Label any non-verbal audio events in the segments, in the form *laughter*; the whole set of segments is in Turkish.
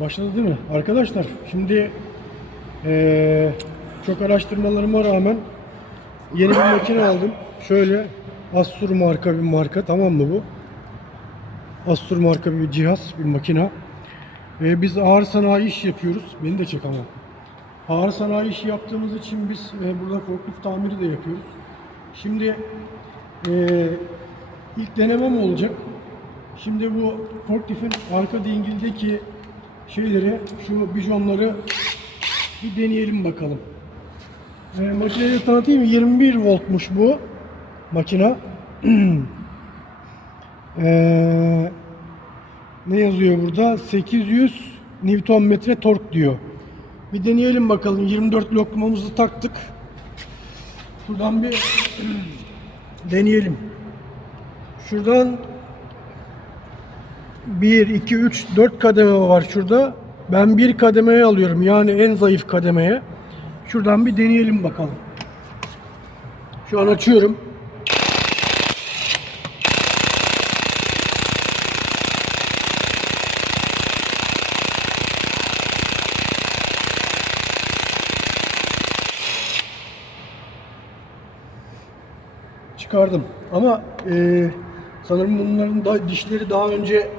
Başladı değil mi? Arkadaşlar şimdi eee, çok araştırmalarıma rağmen yeni bir makine aldım. Şöyle Astur marka bir marka tamam mı bu? Astur marka bir cihaz, bir makine. Ve biz ağır sanayi iş yapıyoruz. Beni de çek ama. Ağır sanayi işi yaptığımız için biz e, burada forklift tamiri de yapıyoruz. Şimdi e, ilk denemem olacak. Şimdi bu forkliftin arka dingildeki şeyleri, şu bijonları bir deneyelim bakalım. E, makineyi tanıtayım. 21 voltmuş bu makina. *clears throat* e, ne yazıyor burada? 800 Newton metre tork diyor. Bir deneyelim bakalım. 24 lokmamızı taktık. Şuradan bir *clears throat* deneyelim. Şuradan 1, 2, 3, 4 kademe var şurada. Ben bir kademeye alıyorum. Yani en zayıf kademeye. Şuradan bir deneyelim bakalım. Şu an açıyorum. çıkardım. Ama e, sanırım bunların da dişleri daha önce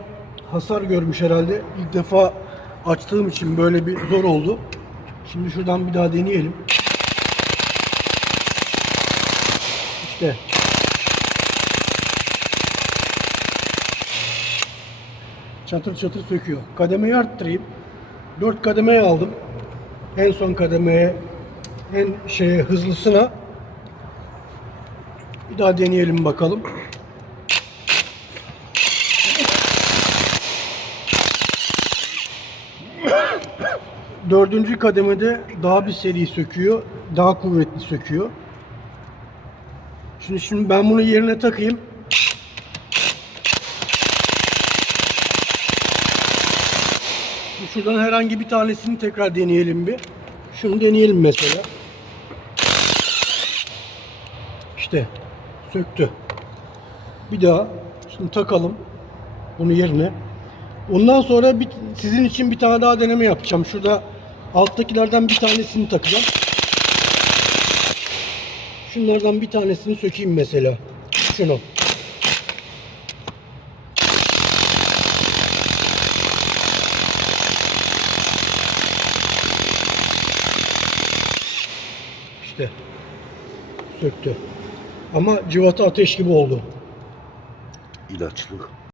hasar görmüş herhalde. İlk defa açtığım için böyle bir zor oldu. Şimdi şuradan bir daha deneyelim. İşte. Çatır çatır söküyor. Kademeyi arttırayım. 4 kademeye aldım. En son kademeye en şeye hızlısına bir daha deneyelim bakalım. Dördüncü kademede daha bir seri söküyor. Daha kuvvetli söküyor. Şimdi şimdi ben bunu yerine takayım. Şimdi Şuradan herhangi bir tanesini tekrar deneyelim bir. Şunu deneyelim mesela. İşte söktü. Bir daha şimdi takalım bunu yerine. Ondan sonra bir, sizin için bir tane daha deneme yapacağım. Şurada alttakilerden bir tanesini takacağım. Şunlardan bir tanesini sökeyim mesela. Şunu. İşte söktü. Ama cıvata ateş gibi oldu. İlaçlı.